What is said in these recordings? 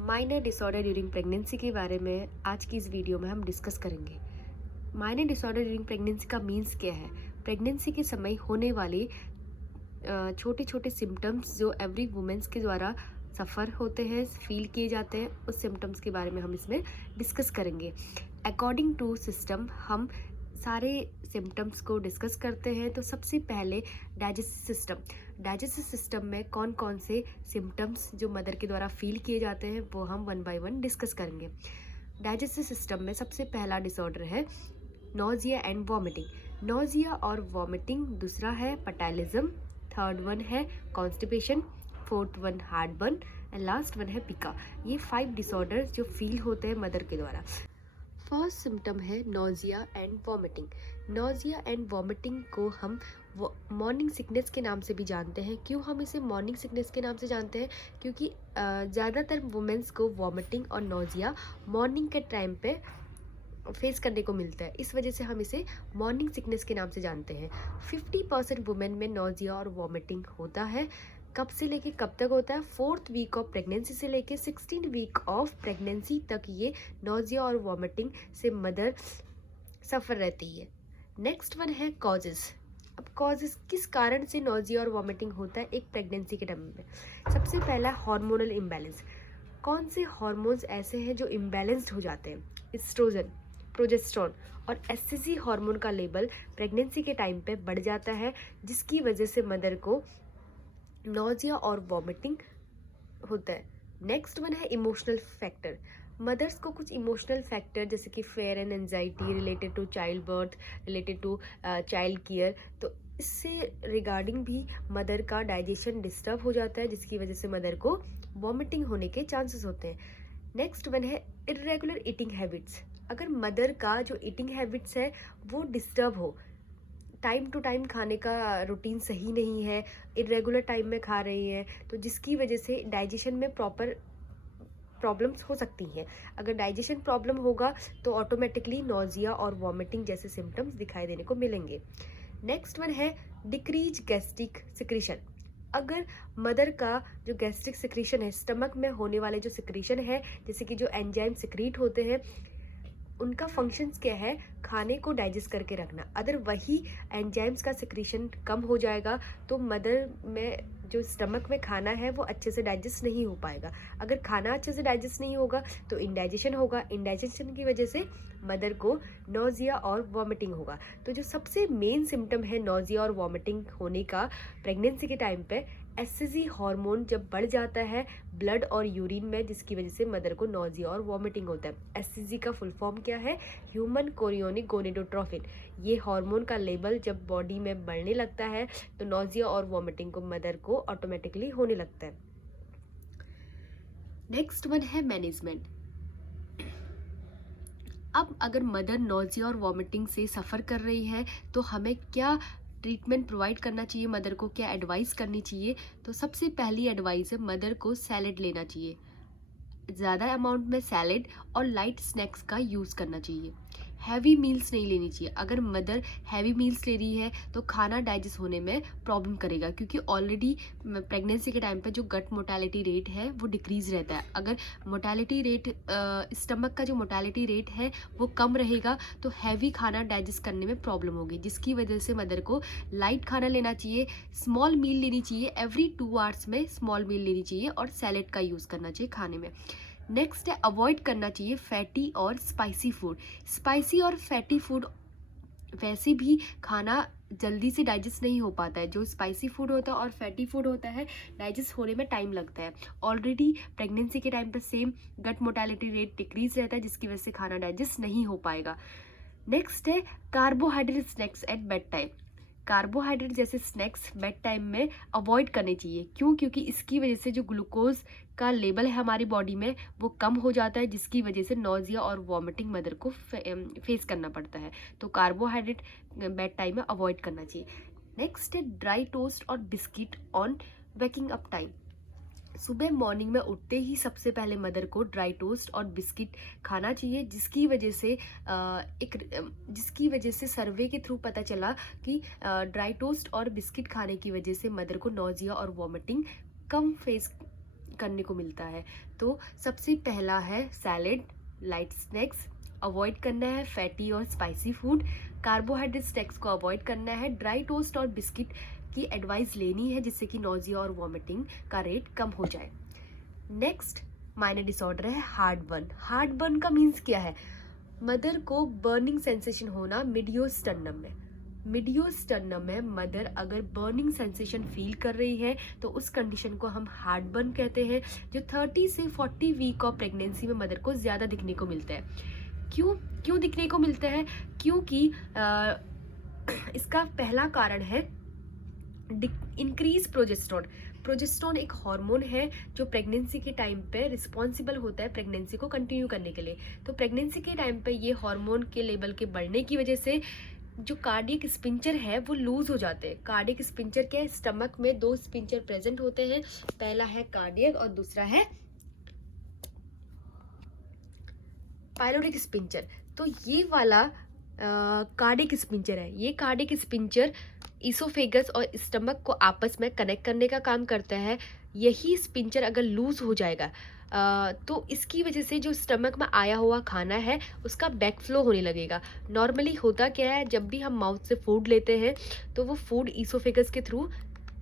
Minor disorder during pregnancy के बारे में आज की इस वीडियो में हम डिस्कस करेंगे। माइनर डिसऑर्डर ड्यूरिंग प्रेगनेंसी का मीन्स क्या है। प्रेगनेंसी के समय होने वाले छोटे छोटे सिम्टम्स जो एवरी वुमेंस के द्वारा सफ़र होते हैं, फील किए जाते हैं, उस सिम्टम्स के बारे में हम इसमें डिस्कस करेंगे। अकॉर्डिंग टू सिस्टम हम सारे सिम्टम्स को डिस्कस करते हैं। तो सबसे पहले डाइजेस्टिव सिस्टम में कौन कौन से सिम्टम्स जो मदर के द्वारा फील किए जाते हैं वो हम वन बाय वन डिस्कस करेंगे। डाइजेस्टिव सिस्टम में सबसे पहला डिसऑर्डर है नोजिया एंड वॉमिटिंग। नोजिया और वॉमिटिंग, दूसरा है पटालिज्म, थर्ड वन है constipation, fourth one heartburn and last one है पिका। ये 5 डिसऑर्डर जो फील होते हैं मदर के द्वारा। फर्स्ट सिम्टम है nausea and vomiting. Nausea and vomiting को हम मॉर्निंग सिकनेस के नाम से भी जानते हैं। क्यों हम इसे मॉर्निंग सिकनेस के नाम से जानते हैं? क्योंकि ज़्यादातर वुमेंस को वॉमिटिंग और नोजिया मॉर्निंग के टाइम पे फेस करने को मिलता है, इस वजह से हम इसे मॉर्निंग सिकनेस के नाम से जानते हैं। 50% वुमेन में नोजिया और वॉमिटिंग होता है। कब से लेके कब तक होता है? 4th वीक ऑफ प्रेगनेंसी से लेके 16th वीक ऑफ प्रेगनेंसी तक ये नोजिया और वॉमिटिंग से मदर सफ़र रहती है। नेक्स्ट वन है कॉजेज़। अब कॉजेज़ किस कारण से नोजिया और वॉमिटिंग होता है एक प्रेगनेंसी के टाइम में? सबसे पहला हार्मोनल इम्बैलेंस। कौन से हार्मोन्स ऐसे हैं जो इम्बैलेंस्ड हो जाते हैं? एस्ट्रोजन, प्रोजेस्टेरोन और एससीजी हार्मोन का लेवल प्रेगनेंसी के टाइम पे बढ़ जाता है, जिसकी वजह से मदर को नोजिया और वॉमिटिंग होता है। नेक्स्ट वन है इमोशनल फैक्टर। मदर्स को कुछ इमोशनल फैक्टर जैसे कि fear and anxiety related to child birth, related to child care, तो इससे रिगार्डिंग भी मदर का डाइजेशन डिस्टर्ब हो जाता है, जिसकी वजह से मदर को वॉमिटिंग होने के चांसेस होते हैं। नेक्स्ट वन है इरेगुलर ईटिंग हैबिट्स। अगर मदर का जो ईटिंग हैबिट्स है वो डिस्टर्ब हो, टाइम टू टाइम खाने का रूटीन सही नहीं है, इरेगुलर टाइम में खा रही है, तो जिसकी वजह से डाइजेशन में प्रॉपर प्रॉब्लम्स हो सकती हैं। अगर डाइजेशन प्रॉब्लम होगा तो ऑटोमेटिकली नोजिया और वॉमिटिंग जैसे सिम्टम्स दिखाई देने को मिलेंगे। नेक्स्ट वन है डिक्रीज गैस्ट्रिक सिक्रीशन। अगर मदर का जो गैस्ट्रिक सिक्रीशन है, स्टमक में होने वाले जो सिक्रीशन है, जैसे कि जो एंजाइम सिक्रीट होते हैं, उनका फंक्शंस क्या है? खाने को डाइजेस्ट करके रखना। अगर वही एंजाइम्स का सिक्रीशन कम हो जाएगा तो मदर में जो स्टमक में खाना है वो अच्छे से डाइजेस्ट नहीं हो पाएगा। अगर खाना अच्छे से डाइजेस्ट नहीं होगा तो इंडाइजेशन होगा, इंडाइजेशन की वजह से मदर को नोजिया और वॉमिटिंग होगा। तो जो सबसे मेन सिम्टम है नोजिया और वॉमिटिंग होने का प्रेगनेंसी के टाइम पे, एससीजी हार्मोन जब बढ़ जाता है ब्लड और यूरिन में, जिसकी वजह से मदर को नोजिया और वॉमिटिंग होता है। एससीजी का फुल फॉर्म क्या है? Human chorionic gonadotrophin. ये हार्मोन का लेवल जब बॉडी में बढ़ने लगता है तो नोजिया और वॉमिटिंग को मदर को ऑटोमेटिकली होने लगता है। नेक्स्ट वन है मैनेजमेंट। अब अगर मदर नोजिया और वॉमिटिंग से सफ़र कर रही है तो हमें क्या ट्रीटमेंट प्रोवाइड करना चाहिए, मदर को क्या एडवाइस करनी चाहिए? तो सबसे पहली एडवाइस है मदर को सैलेड लेना चाहिए, ज़्यादा अमाउंट में सैलेड और लाइट स्नैक्स का यूज़ करना चाहिए। हैवी मील्स नहीं लेनी चाहिए। अगर मदर हैवी मील्स ले रही है तो खाना डाइजेस्ट होने में प्रॉब्लम करेगा, क्योंकि ऑलरेडी प्रेगनेंसी के टाइम पे जो गट मोटालिटी रेट है वो डिक्रीज़ रहता है। अगर मोटालिटी रेट, स्टमक का जो मोटालिटी रेट है वो कम रहेगा तो हैवी खाना डाइजेस्ट करने में प्रॉब्लम होगी, जिसकी वजह से मदर को लाइट खाना लेना चाहिए, स्मॉल मील लेनी चाहिए, एवरी 2 आवर्स में स्मॉल मील लेनी चाहिए और सैलेड का यूज़ करना चाहिए खाने में। नेक्स्ट है अवॉइड करना चाहिए फैटी और स्पाइसी फूड। स्पाइसी और फैटी फूड वैसे भी खाना जल्दी से डाइजेस्ट नहीं हो पाता है। जो स्पाइसी फूड होता है और फैटी फूड होता है डाइजेस्ट होने में टाइम लगता है। ऑलरेडी प्रेगनेंसी के टाइम पर सेम गट मोटालिटी रेट डिक्रीज रहता है, जिसकी वजह से खाना डाइजेस्ट नहीं हो पाएगा। नेक्स्ट है carbohydrate snacks at bedtime. Carbohydrate जैसे स्नैक्स बेड टाइम में अवॉइड करने चाहिए। क्यों? क्योंकि इसकी वजह से जो ग्लूकोज का लेवल है हमारी बॉडी में वो कम हो जाता है, जिसकी वजह से नोजिया और वॉमिटिंग मदर को फेस करना पड़ता है। तो कार्बोहाइड्रेट बेड टाइम में अवॉइड करना चाहिए। नेक्स्ट है ड्राई टोस्ट और biscuit on waking up time. सुबह मॉर्निंग में उठते ही सबसे पहले मदर को ड्राई टोस्ट और बिस्किट खाना चाहिए, जिसकी वजह से सर्वे के थ्रू पता चला कि ड्राई टोस्ट और बिस्किट खाने की वजह से मदर को नोजिया और वॉमिटिंग कम फेस करने को मिलता है। तो सबसे पहला है सैलेड, लाइट स्नैक्स अवॉइड करना है, फैटी और स्पाइसी फूड, कार्बोहाइड्रेट स्नैक्स को अवॉइड करना है, ड्राई टोस्ट और बिस्किट की एडवाइस लेनी है जिससे कि नोजिया और वॉमिटिंग का रेट कम हो जाए। नेक्स्ट माइनर डिसऑर्डर है हार्ट बर्न। हार्ट बर्न का मीन्स क्या है? मदर को बर्निंग सेंसेशन होना मिडियोस्टर्नम में। मिडियोस्टर्नम में मदर अगर बर्निंग सेंसेशन फील कर रही है तो उस कंडीशन को हम हार्ट बर्न कहते हैं, जो 30 से 40 वीक ऑफ प्रेगनेंसी में मदर को ज़्यादा दिखने को मिलता है। क्यों दिखने को मिलता है? क्योंकि इसका पहला कारण है इंक्रीज प्रोजेस्टेरोन। प्रोजेस्टेरोन एक हार्मोन है जो प्रेगनेंसी के टाइम पे रिस्पॉन्सिबल होता है प्रेगनेंसी को कंटिन्यू करने के लिए। तो प्रेगनेंसी के टाइम पे ये हार्मोन के लेवल के बढ़ने की वजह से जो कार्डियक स्पिंचर है वो लूज हो जाते हैं। कार्डियक स्पिंचर क्या है? स्टमक में 2 स्पिंचर प्रेजेंट होते हैं, पहला है कार्डियक और दूसरा है पाइलोरिक स्पिंचर। तो ये वाला कार्डियक स्पिंचर है। ये कार्डियक स्पिंचर इसोफेगस और स्टमक को आपस में कनेक्ट करने का काम करता है। यही स्पिंचर अगर लूज हो जाएगा तो इसकी वजह से जो स्टमक में आया हुआ खाना है उसका बैकफ्लो होने लगेगा। नॉर्मली होता क्या है, जब भी हम माउथ से फूड लेते हैं तो वो फूड इसोफेगस के थ्रू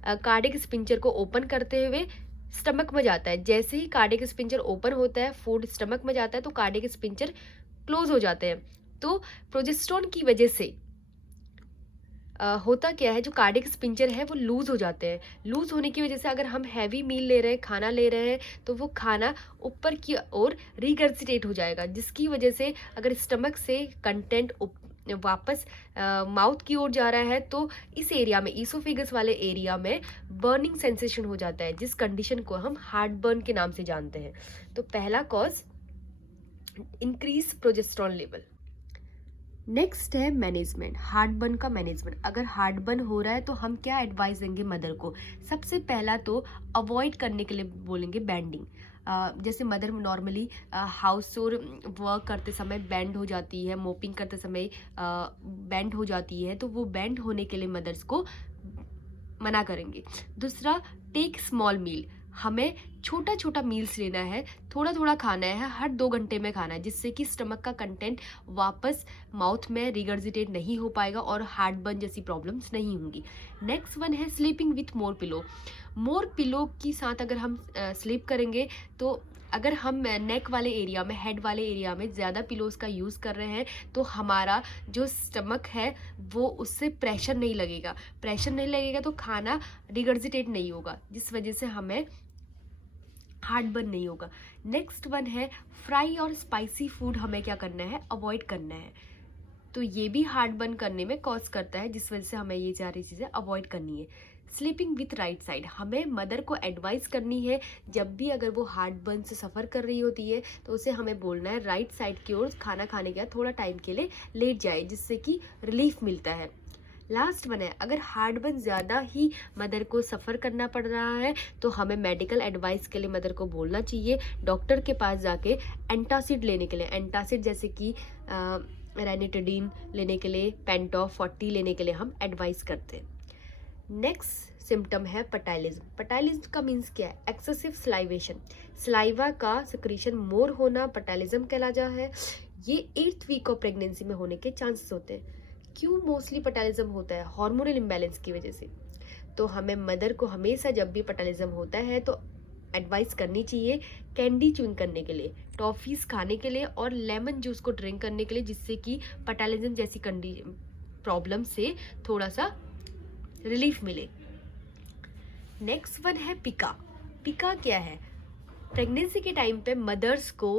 कार्डियक स्पिंचर को ओपन करते हुए स्टमक में जाता है। जैसे ही कार्डियक स्पिंचर ओपन होता है, फूड स्टमक में जाता है तो कार्डियक स्पिंचर क्लोज हो जाते हैं। तो प्रोजेस्टेरोन की वजह से होता क्या है, जो कार्डियक स्पिंचर है वो लूज हो जाते हैं। लूज होने की वजह से अगर हम हैवी मील ले रहे हैं, खाना ले रहे हैं, तो वो खाना ऊपर की ओर रिगर्जिटेट हो जाएगा, जिसकी वजह से अगर स्टमक से कंटेंट वापस माउथ की ओर जा रहा है तो इस एरिया में, ईसोफेगस वाले एरिया में बर्निंग सेंसेशन हो जाता है, जिस कंडीशन को हम हार्ट बर्न के नाम से जानते हैं। तो पहला cause increase progesterone level. Next है मैनेजमेंट, हार्ट बर्न का मैनेजमेंट। अगर हार्ट बर्न हो रहा है तो हम क्या एडवाइस देंगे मदर को? सबसे पहला तो अवॉइड करने के लिए बोलेंगे बैंडिंग। जैसे मदर नॉर्मली हाउस और वर्क करते समय बैंड हो जाती है, मोपिंग करते समय बैंड हो जाती है, तो वो बैंड होने के लिए मदर्स को मना करेंगे। दूसरा, टेक स्मॉल मील। हमें छोटा छोटा मील्स लेना है, थोड़ा थोड़ा खाना है, हर 2 घंटे में खाना है, जिससे कि स्टमक का कंटेंट वापस माउथ में रिगर्जिटेट नहीं हो पाएगा और हार्ट बर्न जैसी प्रॉब्लम्स नहीं होंगी। नेक्स्ट वन है sleeping with more pillow. More pillow के साथ अगर हम स्लीप करेंगे तो अगर हम नेक वाले एरिया में, हेड वाले एरिया में ज़्यादा पिलोज का यूज़ कर रहे हैं तो हमारा जो स्टमक है वो उससे प्रेशर नहीं लगेगा। प्रेशर नहीं लगेगा तो खाना रिगर्जिटेट नहीं होगा, जिस वजह से हमें हार्ट बर्न नहीं होगा। नेक्स्ट वन है फ्राई और स्पाइसी फूड हमें क्या करना है? अवॉइड करना है। तो ये भी हार्ट बर्न करने में कॉज करता है, जिस वजह से हमें ये सारी चीज़ें अवॉइड करनी है। स्लीपिंग विथ राइट साइड, हमें मदर को एडवाइस करनी है जब भी अगर वो हार्ट बर्न से सफ़र कर रही होती है तो उसे हमें बोलना है राइट साइड की ओर खाना खाने के बाद थोड़ा टाइम के लिए लेट जाए, जिससे कि रिलीफ मिलता है। लास्ट वन है, अगर हार्ट बर्न ज़्यादा ही मदर को सफ़र करना पड़ रहा है तो हमें मेडिकल एडवाइस के लिए मदर को बोलना चाहिए, डॉक्टर के पास जाके एंटासिड लेने के लिए। एंटासिड जैसे कि रेनिटिडीन लेने के लिए, पेंटॉफ 40 लेने के लिए हम एडवाइस करते हैं। नेक्स्ट सिम्टम है पटाइलिज्म। पटाइलिज्म का मीन्स क्या है? एक्सेसिव स्लाइवेशन, स्लाइवा का सिक्रीशन मोर होना पटाइलिज्म कहलाता है। ये 8th वीक ऑफ प्रेगनेंसी में होने के चांसेस होते हैं। क्यों मोस्टली पटाइलिज्म होता है? हार्मोनल इम्बैलेंस की वजह से। तो हमें मदर को हमेशा जब भी पटाइलिज्म होता है तो एडवाइस करनी चाहिए कैंडी च्यूइंग करने के लिए, टॉफ़ीज़ खाने के लिए और लेमन जूस को ड्रिंक करने के लिए, जिससे कि पटाइलिज्म जैसी प्रॉब्लम से थोड़ा सा रिलीफ मिले। नेक्स्ट वन है पिका। पिका क्या है? प्रेगनेंसी के टाइम पे मदर्स को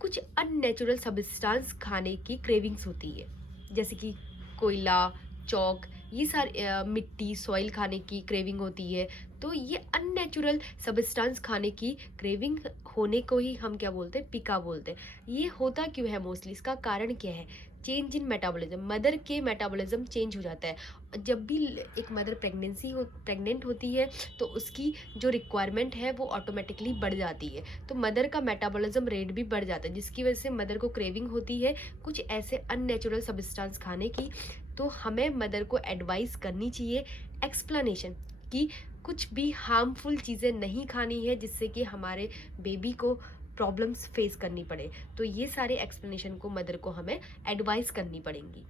कुछ अननेचुरल सब्सटेंस खाने की क्रेविंग्स होती है, जैसे कि कोयला, चौक, ये सारी मिट्टी, सॉइल खाने की क्रेविंग होती है। तो ये अननेचुरल सब्सटेंस खाने की क्रेविंग होने को ही हम क्या बोलते हैं? पिका बोलते हैं। ये होता क्यों है मोस्टली? इसका कारण क्या है? Change in metabolism. मदर के मेटाबॉलिज्म चेंज हो जाता है। जब भी एक मदर प्रेग्नेंट होती है तो उसकी जो रिक्वायरमेंट है वो ऑटोमेटिकली बढ़ जाती है, तो मदर का मेटाबॉलिज्म रेट भी बढ़ जाता है, जिसकी वजह से मदर को क्रेविंग होती है कुछ ऐसे अननेचुरल सब्सटेंस खाने की। तो हमें मदर को एडवाइस करनी चाहिए एक्सप्लेनेशन कि कुछ भी हार्मफुल चीज़ें नहीं खानी है जिससे कि हमारे बेबी को प्रॉब्लम्स फेस करनी पड़े। तो ये सारे एक्सप्लेनेशन को मदर को हमें एडवाइस करनी पड़ेंगी।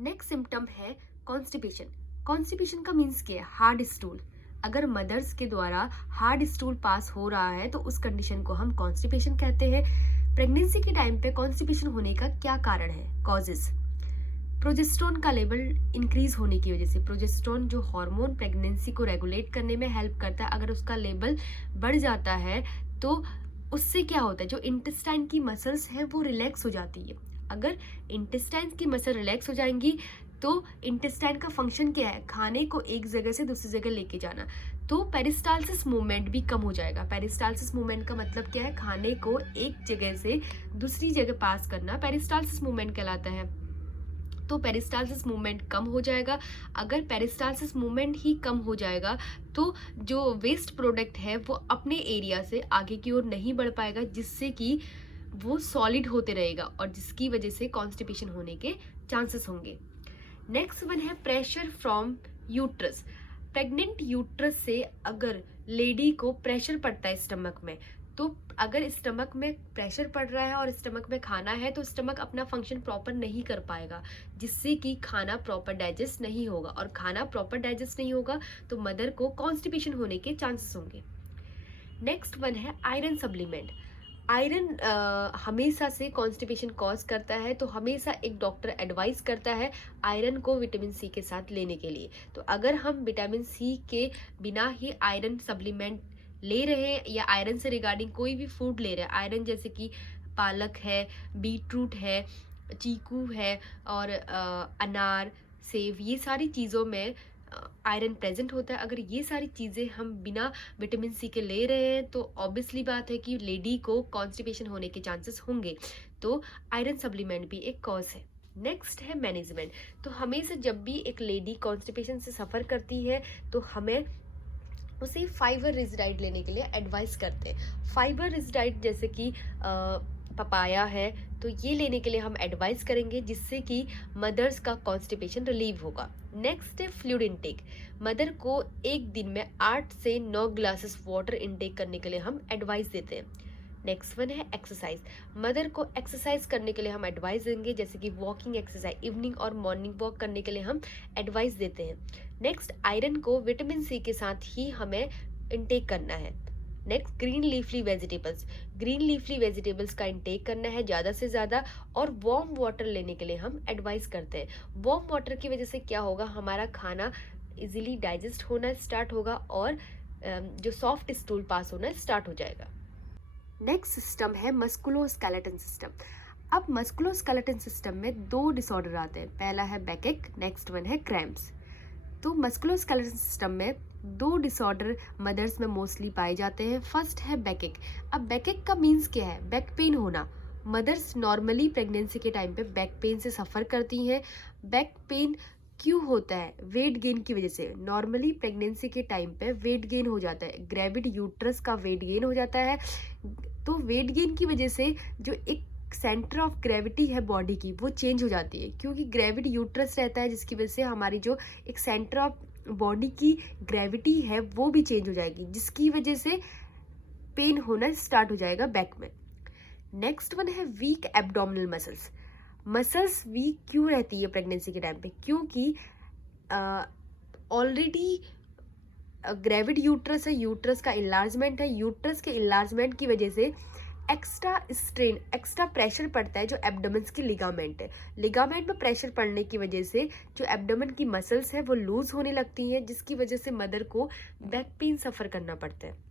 नेक्स्ट सिम्टम है कॉन्स्टिपेशन। कॉन्स्टिपेशन का मीन्स क्या है? Hard stool. अगर मदर्स के द्वारा हार्ड स्टूल पास हो रहा है तो उस कंडीशन को हम कॉन्स्टिपेशन कहते हैं। प्रेगनेंसी के टाइम पे कॉन्स्टिपेशन होने का क्या कारण है? कॉजेस: प्रोजेस्टेरोन का लेवल इंक्रीज होने की वजह से। प्रोजेस्टेरोन जो हार्मोन प्रेगनेंसी को रेगुलेट करने में हेल्प करता है, अगर उसका लेवल बढ़ जाता है तो उससे क्या होता है, जो इंटेस्टाइन की मसल्स हैं वो रिलैक्स हो जाती है। अगर इंटेस्टाइन की मसल रिलैक्स हो जाएंगी तो इंटेस्टाइन का फंक्शन क्या है? खाने को एक जगह से दूसरी जगह लेके जाना। तो पेरिस्टालसिस मूवमेंट भी कम हो जाएगा। पेरिस्टालसिस मूवमेंट का मतलब क्या है? खाने को एक जगह से दूसरी जगह पास करना पेरिस्टालसिस मूवमेंट कहलाता है। तो पेरिस्टालसिस मूवमेंट कम हो जाएगा। अगर पेरिस्टालसिस मूवमेंट ही कम हो जाएगा तो जो वेस्ट प्रोडक्ट है वो अपने एरिया से आगे की ओर नहीं बढ़ पाएगा, जिससे कि वो सॉलिड होते रहेगा और जिसकी वजह से कॉन्स्टिपेशन होने के चांसेस होंगे। नेक्स्ट वन है pressure from uterus. Pregnant uterus से अगर लेडी को प्रेशर पड़ता है स्टमक में, तो अगर स्टमक में प्रेशर पड़ रहा है और स्टमक में खाना है तो स्टमक अपना फंक्शन प्रॉपर नहीं कर पाएगा, जिससे कि खाना प्रॉपर डाइजेस्ट नहीं होगा, और खाना प्रॉपर डाइजेस्ट नहीं होगा तो मदर को कॉन्स्टिपेशन होने के चांसेस होंगे। नेक्स्ट वन है आयरन सप्लीमेंट। आयरन हमेशा से कॉन्स्टिपेशन कॉज करता है, तो हमेशा एक डॉक्टर एडवाइस करता है आयरन को विटामिन सी के साथ लेने के लिए। तो अगर हम विटामिन सी के बिना ही आयरन सप्लीमेंट ले रहे हैं या आयरन से रिगार्डिंग कोई भी फूड ले रहे हैं, आयरन जैसे कि पालक है, बीटरूट है, चीकू है और अनार, सेब, ये सारी चीज़ों में आयरन प्रेजेंट होता है। अगर ये सारी चीज़ें हम बिना विटामिन सी के ले रहे हैं तो ऑब्वियसली बात है कि लेडी को कॉन्स्टिपेशन होने के चांसेस होंगे। तो आयरन सप्लीमेंट भी एक कॉज है। नेक्स्ट है मैनेजमेंट। तो हमेशा जब भी एक लेडी कॉन्स्टिपेशन से सफ़र करती है तो हमें उसे फाइबर रिच डाइट लेने के लिए एडवाइस करते हैं। फाइबर रिच डाइट जैसे कि पपाया है, तो ये लेने के लिए हम एडवाइस करेंगे, जिससे कि मदर्स का कॉन्स्टिपेशन रिलीव होगा। नेक्स्ट है फ्लूइड इनटेक। मदर को एक दिन में 8 से 9 ग्लासेस वाटर इनटेक करने के लिए हम एडवाइस देते हैं। नेक्स्ट वन है एक्सरसाइज। मदर को एक्सरसाइज करने के लिए हम एडवाइस देंगे, जैसे कि वॉकिंग एक्सरसाइज, इवनिंग और मॉर्निंग वॉक करने के लिए हम एडवाइस देते हैं। नेक्स्ट, आयरन को विटामिन सी के साथ ही हमें इनटेक करना है। Next, green leafy vegetables. Green leafy vegetables का इंटेक करना है ज़्यादा से ज़्यादा, और वार्म वाटर लेने के लिए हम एडवाइस करते हैं। वार्म वाटर की वजह से क्या होगा, हमारा खाना इजीली डाइजेस्ट होना स्टार्ट होगा और जो सॉफ्ट स्टूल पास होना स्टार्ट हो जाएगा। नेक्स्ट सिस्टम है मस्कुलोस्केलेटन सिस्टम। अब मस्कुलोस्केलेटन सिस्टम में 2 डिसऑर्डर आते हैं। पहला है बैकेक, नेक्स्ट वन है क्रैम्प्स। तो मस्कुलोस्केलेटन सिस्टम में 2 डिसऑर्डर मदर्स में मोस्टली पाए जाते हैं। फर्स्ट है बैकेक। अब बैकेक का मीन्स क्या है? बैक पेन होना। मदर्स नॉर्मली प्रेगनेंसी के टाइम पे बैक पेन से सफ़र करती हैं। बैक पेन क्यों होता है? वेट गेन की वजह से। नॉर्मली प्रेगनेंसी के टाइम पे वेट गेन हो जाता है, ग्रेविड यूट्रस का वेट गेन हो जाता है। तो वेट गेन की वजह से जो एक सेंटर ऑफ ग्रेविटी है बॉडी की, वो चेंज हो जाती है, क्योंकि ग्रेविड यूट्रस रहता है, जिसकी वजह से हमारी जो एक सेंटर ऑफ बॉडी की ग्रेविटी है वो भी चेंज हो जाएगी, जिसकी वजह से पेन होना स्टार्ट हो जाएगा बैक में। नेक्स्ट वन है weak abdominal muscles. Muscles weak क्यों रहती है प्रेगनेंसी के टाइम पे? क्योंकि ऑलरेडी ग्रेविड यूट्रस है, यूट्रस का इन्लार्जमेंट है, यूट्रस के इन्लार्जमेंट की वजह से एक्स्ट्रा स्ट्रेन, एक्स्ट्रा प्रेशर पड़ता है जो एब्डोमेन की लिगामेंट है। लिगामेंट में प्रेशर पड़ने की वजह से जो एब्डोमेन की मसल्स है वो लूज होने लगती हैं, जिसकी वजह से मदर को बैक पेन सफ़र करना पड़ता है।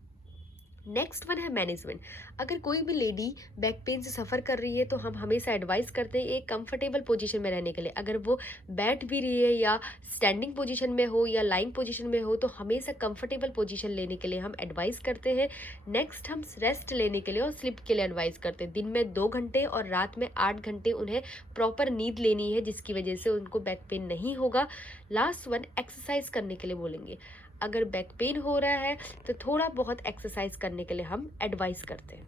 नेक्स्ट वन है मैनेजमेंट। अगर कोई भी लेडी बैक पेन से सफ़र कर रही है तो हम हमेशा एडवाइस करते हैं एक कंफर्टेबल पोजीशन में रहने के लिए। अगर वो बैठ भी रही है या स्टैंडिंग पोजीशन में हो या लाइंग पोजीशन में हो, तो हमेशा कंफर्टेबल पोजीशन लेने के लिए हम एडवाइस करते हैं। नेक्स्ट, हम रेस्ट लेने के लिए और स्लिप के लिए एडवाइस करते हैं। दिन में 2 घंटे और रात में 8 घंटे उन्हें प्रॉपर नींद लेनी है, जिसकी वजह से उनको बैक पेन नहीं होगा। लास्ट वन, एक्सरसाइज करने के लिए बोलेंगे। अगर बैक पेन हो रहा है तो थोड़ा बहुत एक्सरसाइज करने के लिए हम एडवाइस करते हैं।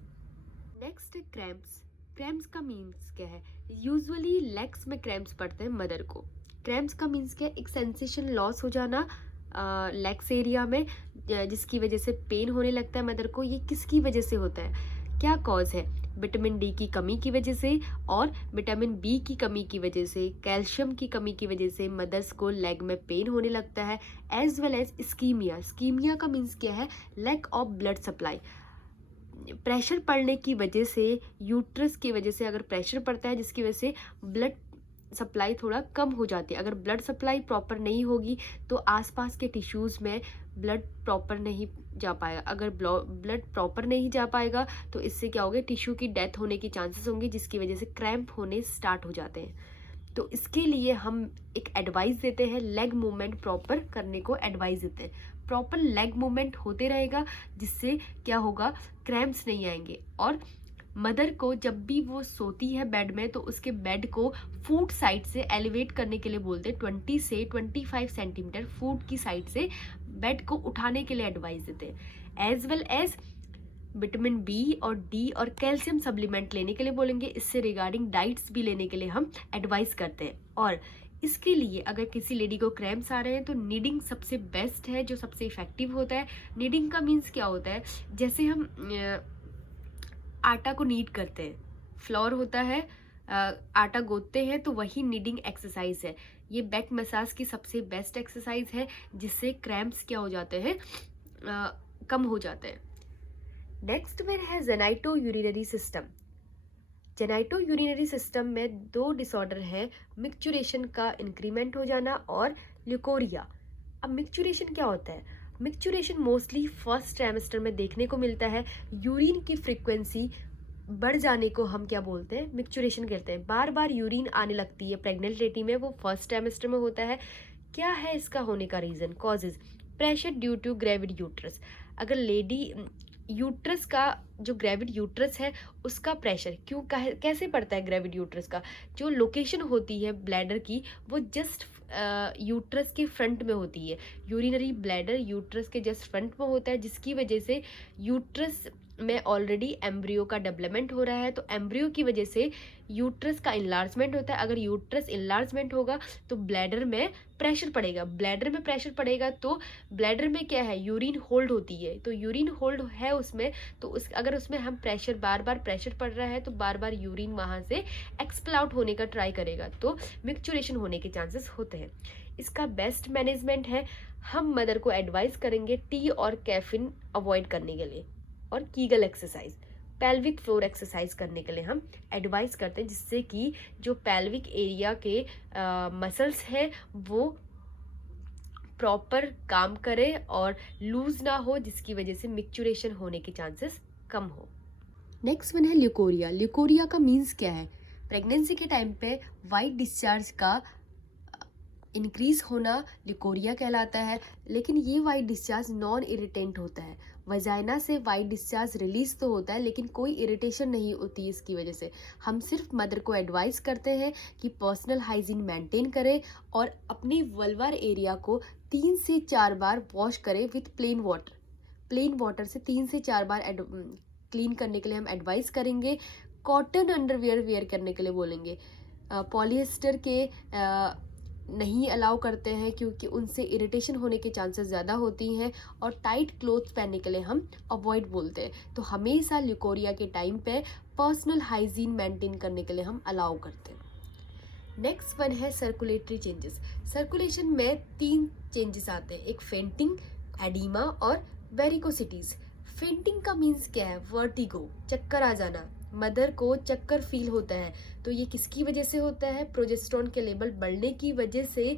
नेक्स्ट है क्रैम्प्स। क्रैम्प्स का मीन्स क्या है? यूजुअली लेग्स में क्रैम्प्स पड़ते हैं मदर को। क्रैम्प्स का मीन्स क्या है? एक सेंसेशन लॉस हो जाना लेग्स एरिया में, जिसकी वजह से पेन होने लगता है मदर को। ये किसकी वजह से होता है, क्या कॉज है? विटामिन डी की कमी की वजह से और विटामिन बी की कमी की वजह से, कैल्शियम की कमी की वजह से मदर्स को लेग में पेन होने लगता है। As well as ischaemia. Ischaemia का मीन्स क्या है, lack of blood supply. Pressure पड़ने की वजह से, यूट्रस की वजह से अगर प्रेशर पड़ता है जिसकी वजह से ब्लड सप्लाई थोड़ा कम हो जाती है। अगर ब्लड सप्लाई प्रॉपर नहीं होगी तो आसपास के टिश्यूज़ में ब्लड प्रॉपर नहीं जा पाएगा। अगर ब्लड प्रॉपर नहीं जा पाएगा तो इससे क्या होगा, टिश्यू की डेथ होने की चांसेस होंगे, जिसकी वजह से क्रैम्प होने स्टार्ट हो जाते हैं। तो इसके लिए हम एक एडवाइस देते हैं, लेग मूवमेंट प्रॉपर करने को एडवाइस देते हैं। प्रॉपर लेग मूवमेंट होते रहेगा जिससे क्या होगा, क्रैम्प्स नहीं आएंगे। और मदर को जब भी वो सोती है बेड में तो उसके बेड को फुट साइड से एलिवेट करने के लिए बोलते हैं। 20 से 25 सेंटीमीटर फुट की साइड से बेड को उठाने के लिए एडवाइस देते हैं। As well as vitamin B और डी और कैल्शियम सप्लीमेंट लेने के लिए बोलेंगे। इससे रिगार्डिंग डाइट्स भी लेने के लिए हम एडवाइस करते हैं। और इसके लिए अगर किसी लेडी को क्रैम्प्स आ रहे हैं तो नीडिंग सबसे बेस्ट है, जो सबसे इफेक्टिव होता है। नीडिंग का मीन्स क्या होता है, जैसे हम आटा को नीड करते हैं, फ्लोर होता है, आटा गोदते हैं, तो वही नीडिंग एक्सरसाइज है। ये बैक मसाज की सबसे बेस्ट एक्सरसाइज है जिससे क्रैम्प्स क्या हो जाते हैं, कम हो जाते हैं। नेक्स्ट में है genito urinary system. Genito urinary system में दो डिसऑर्डर है, मिक्चुरेशन का इंक्रीमेंट हो जाना और ल्यूकोरिया। अब मिक्चुरेशन क्या होता है? मिक्चुरेशन मोस्टली फर्स्ट ट्राइमेस्टर में देखने को मिलता है। यूरिन की फ्रीक्वेंसी बढ़ जाने को हम क्या बोलते हैं, मिक्चुरेशन कहते हैं। बार बार यूरिन आने लगती है प्रेग्नेंट लेडी में, वो फर्स्ट ट्राइमेस्टर में होता है। क्या है इसका होने का reason, causes? Pressure due to gravid uterus. अगर लेडी यूट्रस का जो ग्रेविड यूट्रस है उसका प्रेशर क्यों कैसे पड़ता है, ग्रेविड यूट्रस का जो लोकेशन होती है ब्लैडर की वो जस्ट यूट्रस के फ्रंट में होती है। यूरिनरी ब्लैडर यूट्रस के जस्ट फ्रंट में होता है, जिसकी वजह से यूट्रस में ऑलरेडी एम्ब्रियो का डेवलपमेंट हो रहा है, तो एम्ब्रियो की वजह से यूट्रस का इनलार्जमेंट होता है। अगर यूट्रस इनलार्जमेंट होगा तो ब्लैडर में प्रेशर पड़ेगा। ब्लैडर में प्रेशर पड़ेगा तो ब्लैडर में क्या है, यूरिन होल्ड होती है, तो यूरिन होल्ड है उसमें, तो अगर उसमें हम प्रेशर बार बार प्रेशर पड़ रहा है तो बार बार यूरिन वहाँ से एक्सपेल आउट होने का ट्राई करेगा, तो मिक्चुरेशन होने के चांसेस होते हैं। इसका बेस्ट मैनेजमेंट है, हम मदर को एडवाइस करेंगे टी और कैफीन अवॉइड करने के लिए, और Kegel exercise, pelvic floor exercise करने के लिए हम एडवाइस करते हैं, जिससे कि जो पेल्विक एरिया के मसल्स हैं वो प्रॉपर काम करे और लूज ना हो, जिसकी वजह से मिक्चुरेशन होने के चांसेस कम हो। नेक्स्ट वन है ल्यूकोरिया। ल्यूकोरिया का मीन्स क्या है? प्रेगनेंसी के टाइम पे वाइट डिस्चार्ज का इंक्रीज होना ल्यूकोरिया कहलाता है, लेकिन ये वाइट डिस्चार्ज नॉन इरिटेंट होता है। वजाइना से वाइट डिस्चार्ज रिलीज तो होता है लेकिन कोई इरिटेशन नहीं होती इसकी वजह से। हम सिर्फ मदर को एडवाइस करते हैं कि पर्सनल हाइजीन मेंटेन करें और अपनी वल्वार एरिया को 3 से 4 बार वॉश करें with plain water. Plain water से 3 से 4 बार क्लीन करने के लिए हम एडवाइस करेंगे। कॉटन अंडरवियर वेयर करने के लिए बोलेंगे। पॉलिएस्टर के नहीं अलाउ करते हैं क्योंकि उनसे इरिटेशन होने के चांसेस ज़्यादा होती हैं, और टाइट क्लोथ्स पहनने के लिए हम अवॉइड बोलते हैं। तो हमेशा ल्यूकोरिया के टाइम पे पर्सनल हाइजीन मेंटेन करने के लिए हम अलाउ करते हैं। नेक्स्ट वन है सर्कुलेटरी चेंजेस। सर्कुलेशन में 3 चेंजेस आते हैं, एक फेंटिंग, एडीमा और वेरिकोसिटीज। फेंटिंग का मीन्स क्या है? वर्टिगो, चक्कर आ जाना। मदर को चक्कर फील होता है, तो ये किसकी वजह से होता है? प्रोजेस्टेरोन के लेवल बढ़ने की वजह से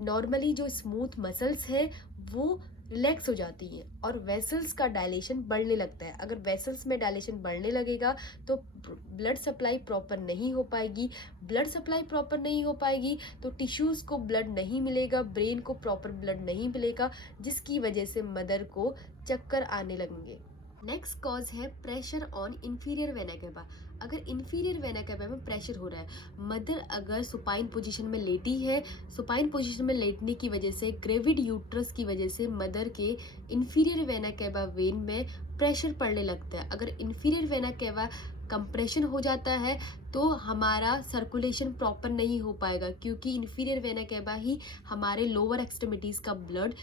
नॉर्मली जो स्मूथ मसल्स हैं वो रिलैक्स हो जाती हैं और वेसल्स का डायलेशन बढ़ने लगता है। अगर वेसल्स में डायलेशन बढ़ने लगेगा तो ब्लड सप्लाई प्रॉपर नहीं हो पाएगी। ब्लड सप्लाई प्रॉपर नहीं हो पाएगी तो टिश्यूज़ को ब्लड नहीं मिलेगा, ब्रेन को प्रॉपर ब्लड नहीं मिलेगा, जिसकी वजह से मदर को चक्कर आने लगेंगे। नेक्स्ट कॉज है pressure on inferior vena cava. अगर इंफीरियर वेना कैवा में प्रेशर हो रहा है, मदर अगर सुपाइन पोजीशन में लेटी है, सुपाइन पोजीशन में लेटने की वजह से ग्रेविड यूट्रस की वजह से मदर के इंफीरियर वेना कैवा वेन में प्रेशर पड़ने लगता है। अगर इंफीरियर वेना कैवा कंप्रेशन हो जाता है तो हमारा सर्कुलेशन प्रॉपर नहीं हो पाएगा, क्योंकि इंफीरियर वेना कैवा ही हमारे लोअर एक्सट्रीमिटीज़ का ब्लड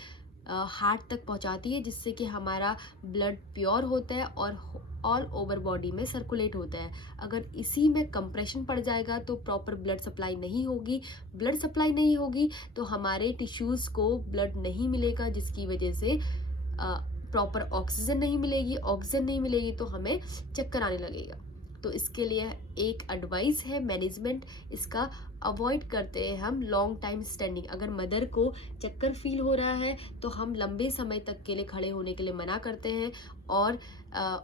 हार्ट तक पहुंचाती है, जिससे कि हमारा ब्लड प्योर होता है और ऑल ओवर बॉडी में सर्कुलेट होता है। अगर इसी में कंप्रेशन पड़ जाएगा तो प्रॉपर ब्लड सप्लाई नहीं होगी, ब्लड सप्लाई नहीं होगी तो हमारे टिश्यूज़ को ब्लड नहीं मिलेगा, जिसकी वजह से प्रॉपर ऑक्सीजन नहीं मिलेगी, ऑक्सीजन नहीं मिलेगी तो हमें चक्कर आने लगेगा। तो इसके लिए एक एडवाइस है मैनेजमेंट, इसका अवॉइड करते हैं हम लॉन्ग टाइम स्टैंडिंग। अगर मदर को चक्कर फील हो रहा है तो हम लंबे समय तक के लिए खड़े होने के लिए मना करते हैं और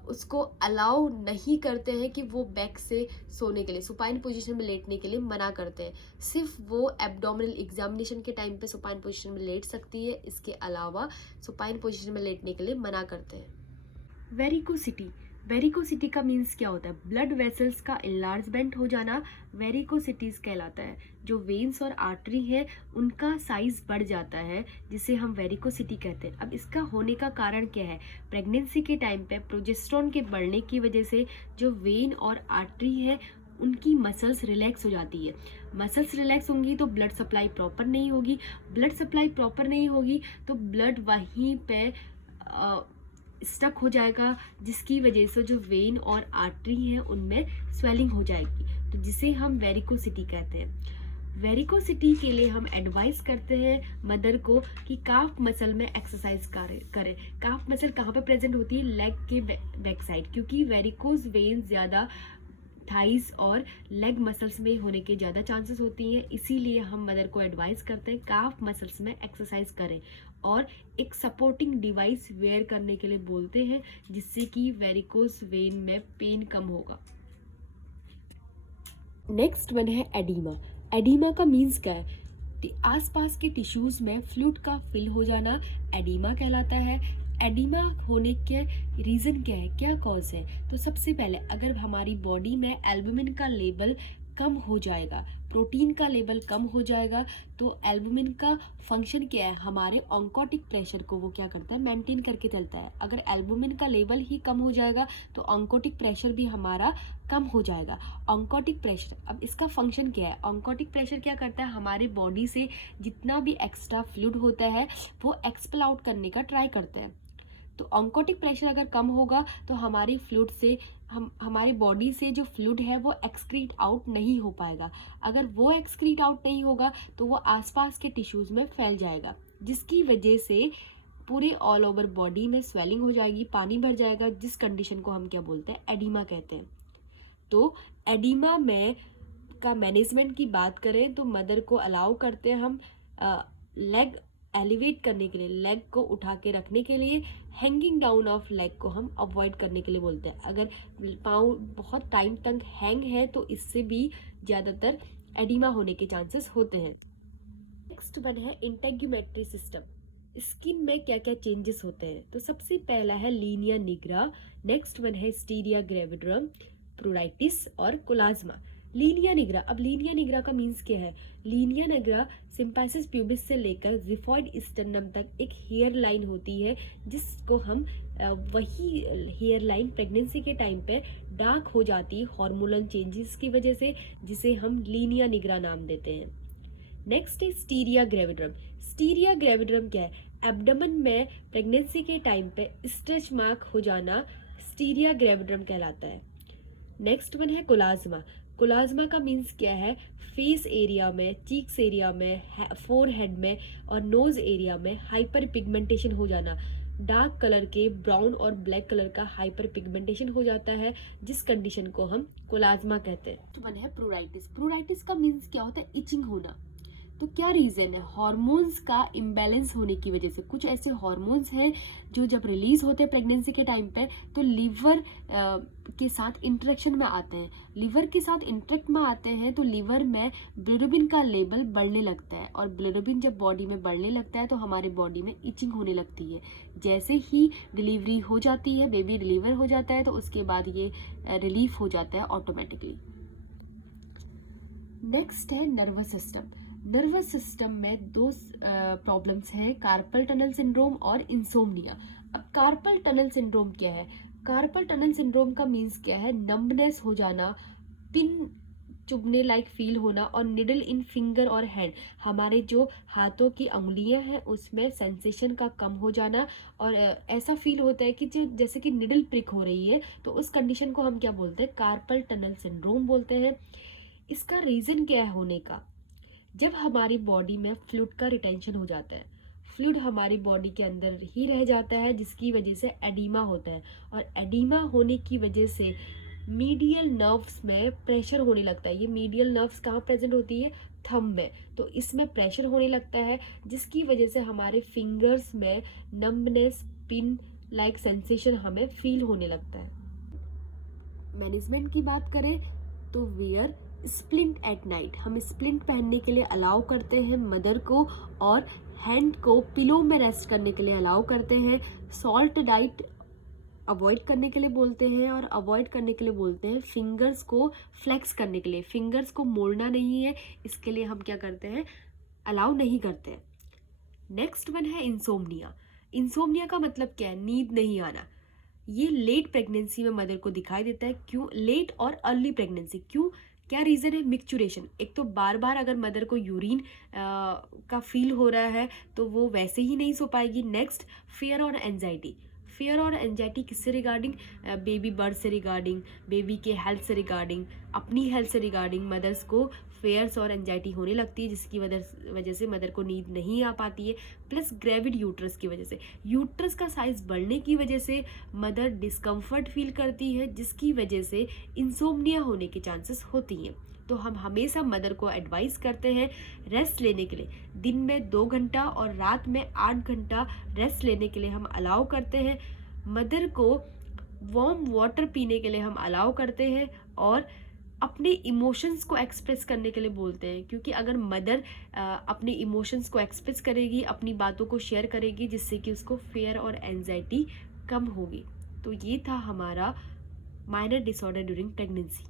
उसको अलाउ नहीं करते हैं कि वो बैक से सोने के लिए, सुपाइन पोजीशन में लेटने के लिए मना करते हैं। सिर्फ वो एब्डोमिनल एग्जामिनेशन के टाइम पे सुपाइन पोजीशन में लेट सकती है, इसके अलावा सुपाइन पोजीशन में लेटने के लिए मना करते हैं। वेरिकोसिटी, वेरिकोसिटी का मीन्स क्या होता है? ब्लड वेसल्स का इनलार्जमेंट हो जाना वेरिकोसिटीज कहलाता है। जो वेन्स और आर्टरी है उनका साइज बढ़ जाता है, जिसे हम वेरिकोसिटी कहते हैं। अब इसका होने का कारण क्या है? प्रेगनेंसी के टाइम पे प्रोजेस्टेरोन के बढ़ने की वजह से जो वेन और आर्टरी है उनकी मसल्स रिलैक्स हो जाती है। मसल्स रिलैक्स होंगी तो ब्लड सप्लाई प्रॉपर नहीं होगी, ब्लड सप्लाई प्रॉपर नहीं होगी तो ब्लड वहीं पे स्टक हो जाएगा, जिसकी वजह से जो वेन और आर्टरी है उनमें स्वेलिंग हो जाएगी, तो जिसे हम वेरिकोसिटी कहते हैं। वेरिकोसिटी के लिए हम एडवाइस करते हैं मदर को कि काफ मसल में एक्सरसाइज करें। काफ मसल कहाँ पे प्रेजेंट होती है? लेग के बैक साइड, क्योंकि वेरिकोज वेन ज़्यादा थाइस और लेग मसल्स में होने के ज़्यादा चांसेस होती हैं, इसीलिए हम मदर को एडवाइस करते हैं काफ मसल्स में एक्सरसाइज करें और एक सपोर्टिंग डिवाइस वेयर करने के लिए बोलते हैं, जिससे कि वेरिकोज वेन में पेन कम होगा। नेक्स्ट वन है एडीमा। एडीमा का मीन्स क्या है? आसपास के टिश्यूज में फ्लूइड का फिल हो जाना एडीमा कहलाता है। एडीमा होने के रीज़न क्या है, क्या कॉज है? तो सबसे पहले अगर हमारी बॉडी में एल्बुमिन का लेवल कम हो जाएगा, प्रोटीन का लेवल कम हो जाएगा, तो एल्बुमिन का फंक्शन क्या है? हमारे ऑन्कोटिक प्रेशर को वो क्या करता है? मेंटेन करके चलता है। अगर एल्बुमिन का लेवल ही कम हो जाएगा तो ऑन्कोटिक प्रेशर भी हमारा कम हो जाएगा। ऑन्कोटिक प्रेशर, अब इसका फंक्शन क्या है? ऑन्कोटिक प्रेशर क्या करता है? हमारे बॉडी से जितना भी एक्स्ट्रा फ्लूइड होता है वो एक्सपेल आउट करने का ट्राई करता है। तो ऑन्कोटिक प्रेशर अगर कम होगा तो हमारी फ्लूइड से हमारी बॉडी से जो फ्लूइड है वो एक्सक्रीट आउट नहीं हो पाएगा। अगर वो एक्सक्रीट आउट नहीं होगा तो वो आसपास के टिश्यूज में फैल जाएगा, जिसकी वजह से पूरे ऑल ओवर बॉडी में स्वेलिंग हो जाएगी, पानी भर जाएगा, जिस कंडीशन को हम क्या बोलते हैं? एडीमा कहते हैं। तो एडीमा में का मैनेजमेंट की बात करें तो मदर को अलाउ करते हैं हम लेग एलिवेट करने के लिए, लेग को उठा के रखने के लिए, हैंगिंग डाउन ऑफ लेग को हम अवॉइड करने के लिए बोलते हैं। अगर पाँव बहुत टाइम तक हैंग है तो इससे भी ज़्यादातर एडिमा होने के चांसेस होते हैं। नेक्स्ट वन है इंटेग्यूमेट्री सिस्टम। स्किन में क्या क्या चेंजेस होते हैं? तो सबसे पहला है लीनिया निग्रा, नेक्स्ट वन है स्टीरिया ग्रेविड्रम, प्रोराइटिस और कोलाज्मा। लीनिया निग्रा, अब लीनिया निग्रा का मीन्स क्या है? लीनिया निग्रा सिम्पाइसिस प्यूबिस से लेकर जिफॉइड स्टर्नम तक एक हेयर लाइन होती है, जिसको हम वही हेयर लाइन प्रेगनेंसी के टाइम पे डार्क हो जाती है हार्मोनल चेंजेस की वजह से, जिसे हम लीनिया निग्रा नाम देते हैं। नेक्स्ट है स्टीरिया ग्रेविड्रम। स्टीरिया ग्रेविड्रम क्या है? एब्डोमेन में प्रेगनेंसी के टाइम पे स्ट्रेच मार्क हो जाना स्टीरिया ग्रेविड्रम कहलाता है। नेक्स्ट वन है कोलाज्मा। कोलाज्मा का मीन्स क्या है? फेस एरिया में, चीक्स एरिया में, फोरहेड में और नोज एरिया में हाइपर पिगमेंटेशन हो जाना, डार्क कलर के ब्राउन और ब्लैक कलर का हाइपर पिगमेंटेशन हो जाता है, जिस कंडीशन को हम कोलाज्मा कहते हैं। तो वन है प्रोराइटिस। प्रोराइटिस का मीन्स क्या होता है? इचिंग होना। तो क्या रीज़न है? हार्मोन्स का इम्बैलेंस होने की वजह से। कुछ ऐसे हार्मोन्स हैं जो जब रिलीज होते हैं प्रेगनेंसी के टाइम पे तो लीवर के साथ इंटरेक्शन में आते हैं। लीवर के साथ इंटरेक्ट में आते हैं तो लीवर में बिलिरुबिन का लेवल बढ़ने लगता है, और बिलिरुबिन जब बॉडी में बढ़ने लगता है तो हमारे बॉडी में इचिंग होने लगती है। जैसे ही डिलीवरी हो जाती है, बेबी डिलीवर हो जाता है, तो उसके बाद ये रिलीफ हो जाता है ऑटोमेटिकली। नेक्स्ट है नर्वस सिस्टम। नर्वस सिस्टम में दो प्रॉब्लम्स हैं, कार्पल टनल सिंड्रोम और इंसोम्निया। अब कार्पल टनल सिंड्रोम क्या है? कार्पल टनल सिंड्रोम का मीन्स क्या है? नंबनेस हो जाना, चुभने लायक फील होना, और निडल इन फिंगर और हैंड, हमारे जो हाथों की उंगलियां हैं उसमें सेंसेशन का कम हो जाना, और ऐसा फील होता है कि जो जैसे कि निडल प्रिक हो रही है, तो उस कंडीशन को हम क्या बोलते हैं, कार्पल टनल सिंड्रोम बोलते हैं। इसका रीज़न क्या है होने का, जब हमारी बॉडी में फ्लूइड का रिटेंशन हो जाता है, फ्लूइड हमारी बॉडी के अंदर ही रह जाता है, जिसकी वजह से एडिमा होता है, और एडिमा होने की वजह से मीडियल नर्व्स में प्रेशर होने लगता है। ये मीडियल नर्व्स कहाँ प्रेजेंट होती है, थंब में, तो इसमें प्रेशर होने लगता है, जिसकी वजह से हमारे फिंगर्स में नंबनेस, पिन लाइक सेंसेशन हमें फील होने लगता है। मैनेजमेंट की बात करें तो वेयर स्प्लिंट एट नाइट, हम स्प्लिंट पहनने के लिए अलाउ करते हैं मदर को, और हैंड को पिलो में रेस्ट करने के लिए अलाउ करते हैं। सॉल्ट डाइट अवॉइड करने के लिए बोलते हैं, और अवॉइड करने के लिए बोलते हैं फिंगर्स को फ्लेक्स करने के लिए, फिंगर्स को मोड़ना नहीं है, इसके लिए हम क्या करते हैं, अलाउ नहीं करते हैं। नेक्स्ट वन है इंसोम्निया। इंसोम्निया का मतलब क्या है, नींद नहीं आना। ये लेट प्रेगनेंसी में मदर को दिखाई देता है। क्यों लेट और अर्ली प्रेगनेंसी, क्यों, क्या रीज़न है, मिक्चुरेशन। एक तो बार बार अगर मदर को यूरिन का फील हो रहा है तो वो वैसे ही नहीं सो पाएगी। नेक्स्ट, फियर और एंजाइटी। फियर और एंजाइटी किससे रिगार्डिंग, बेबी बर्थ से रिगार्डिंग, बेबी के हेल्थ से रिगार्डिंग, अपनी हेल्थ से रिगार्डिंग मदर्स को फेयर्स और एंजाइटी होने लगती है, जिसकी वजह से मदर को नींद नहीं आ पाती है। प्लस ग्रेविड यूट्रस की वजह से, यूट्रस का साइज बढ़ने की वजह से मदर डिस्कम्फर्ट फील करती है, जिसकी वजह से इंसोम्निया होने के चांसेस होती हैं। तो हम हमेशा मदर को एडवाइस करते हैं रेस्ट लेने के लिए। दिन में 2 घंटा और रात में 8 घंटा रेस्ट लेने के लिए हम अलाउ करते हैं। मदर को वार्म वाटर पीने के लिए हम अलाउ करते हैं, और अपने इमोशंस को एक्सप्रेस करने के लिए बोलते हैं, क्योंकि अगर मदर अपने इमोशंस को एक्सप्रेस करेगी, अपनी बातों को शेयर करेगी, जिससे कि उसको फियर और एंजाइटी कम होगी। तो ये था हमारा माइनर डिसऑर्डर ड्यूरिंग प्रेगनेंसी।